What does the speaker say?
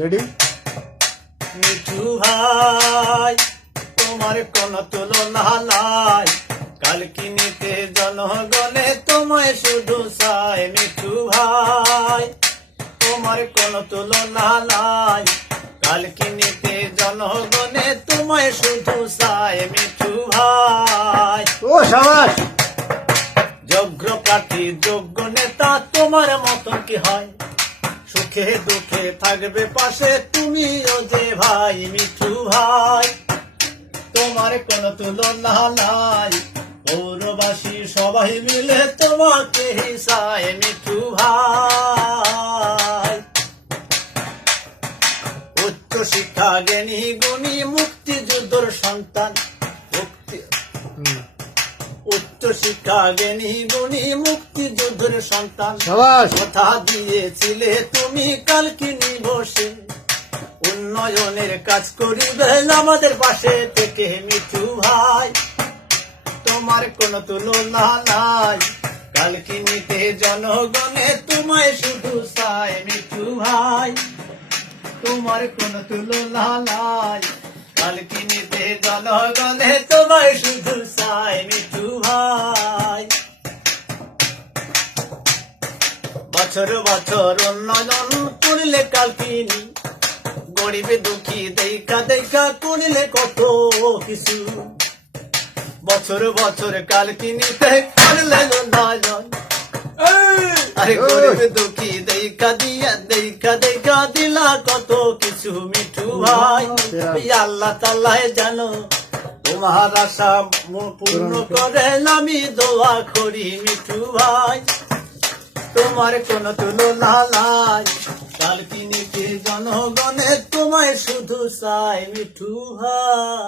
Ready. Mithu ভাই তোমার কোন তুলনা নাই, কালকিনিতে জনগণে তোমায় শুধু চায়। মিঠু ভাই তোমার কোন তুলনা নাই, কালকিনিতে জনগণে তোমায় শুধু চায়। মিঠু ভাই ও শাবাশ। যোগ্য প্রার্থী যোগ্য নেতা তোমার মতন কি হয়, সুখে দুঃখে থাকবে পাশে তুমিও যে ভাই। মিঠু ভাই তোমার কোন তুলনা নাই, পৌরবাসী সবাই মিলে তোমাকে চায়। মিঠু ভাই উচ্চ শিক্ষা জ্ঞানী গুণী মুক্তিযুদ্ধর সন্তান, উচ্চ শিক্ষা জ্ঞানী গুণী মুক্তিযুদ্ধের সন্তান। শাবাশ। কথা দিয়েছিলে তুমি কালকিনি বসে, উন্নয়নের কাজ করিবে আমাদের পাশে থেকে। মিঠু ভাই তোমার কোন তুলনা নাই, কালকিনিতে জনগণে তোমায় শুধু চায়। মিঠু ভাই তোমার কোন তুলনা নাই, কালকিনিতে জনগণে তোমায় শুধু চায়। মিঠু ভাই বছর বছর উন্নয়ন করলে কালকিনি, গরিবে দুঃখী দেখা দেখা করলে কত কিছু। বছর বছর কালকিনিতে করলে উন্নয়ন, আরে গরিবে দুঃখী দেখা দিয়া দেখা দেখা দিলা কত কিছু। মিঠু ভাই আল্লাহ তাআলাই জানো তোমার আশা পূর্ণ করে আমি দোয়া করি। মিঠু ভাই তোমার কোন তুলনা নাই, কালকিনিতে জনগণে তোমায় শুধু চায়। মিঠু ভাই।